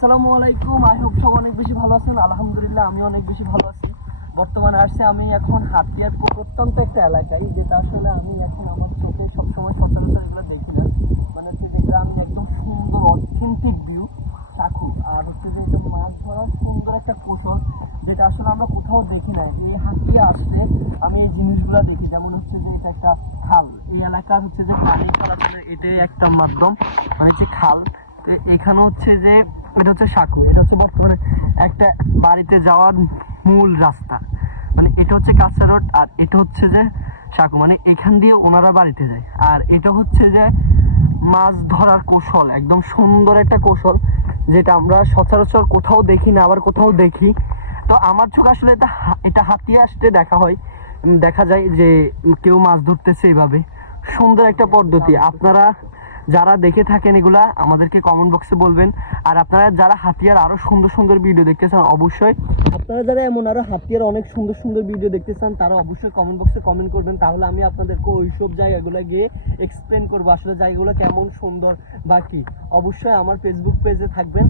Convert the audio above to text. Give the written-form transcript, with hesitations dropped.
আসসালামু আলাইকুম। I hope সব অনেক বেশি ভালো আছেন। আলহামদুলিল্লাহ আমি অনেক বেশি ভালো আছি। বর্তমানে আসছে আমি এখন হাতিয়ার প্রত্যন্ত একটা এলাকায়, যেটা আসলে আমি এখন আমার চোখে সবসময় সচরাচর এগুলো দেখি না। মানে হচ্ছে যে গ্রামে একদম সুন্দর অথেন্টিক ভিউ সাঁকু, আর হচ্ছে যে এটা মাছ ধরার সুন্দর একটা কৌশল, যেটা আসলে আমরা কোথাও দেখি না। এই হাতিয়া আসলে আমি এই জিনিসগুলো দেখি, যেমন হচ্ছে যে এটা একটা খাল, এই এলাকার হচ্ছে যে পানি চলাচলের এটাই একটা মাধ্যম, মানে হচ্ছে খাল। তো এখানে হচ্ছে যে এটা হচ্ছে সাঁকু, এটা হচ্ছে বর্তমানে একটা বাড়িতে যাওয়ার মূল রাস্তা। মানে এটা হচ্ছে কাঁচা রোড, আর এটা হচ্ছে যে সাঁকু, মানে এখান দিয়ে ওনারা বাড়িতে যায়। আর এটা হচ্ছে যে মাছ ধরার কৌশল, একদম সুন্দর একটা কৌশল, যেটা আমরা সচরাচর কোথাও দেখি না, আবার কোথাও দেখি। তো আমার চোখ আসলে এটা হাতিয়ে আসতে দেখা হয়, দেখা যায় যে কেউ মাছ ধরতেছে এইভাবে। সুন্দর একটা পদ্ধতি। আপনারা যারা দেখে থাকেন এগুলা আমাদেরকে কমেন্ট বক্সে বলবেন। আর আপনারা যারা হাতিয়ার আরো সুন্দর সুন্দর ভিডিও দেখতে চান, অবশ্যই আপনারা যারা এমন আরো হাতিয়ার অনেক সুন্দর সুন্দর ভিডিও দেখতে চান, তারা অবশ্যই কমেন্ট বক্সে কমেন্ট করবেন। তাহলে আমি আপনাদেরকে ওইসব জায়গাগুলো গিয়ে এক্সপ্লেন করবো আসলে জায়গাগুলো কেমন সুন্দর বা কি। অবশ্যই আমার ফেসবুক পেজে থাকবেন।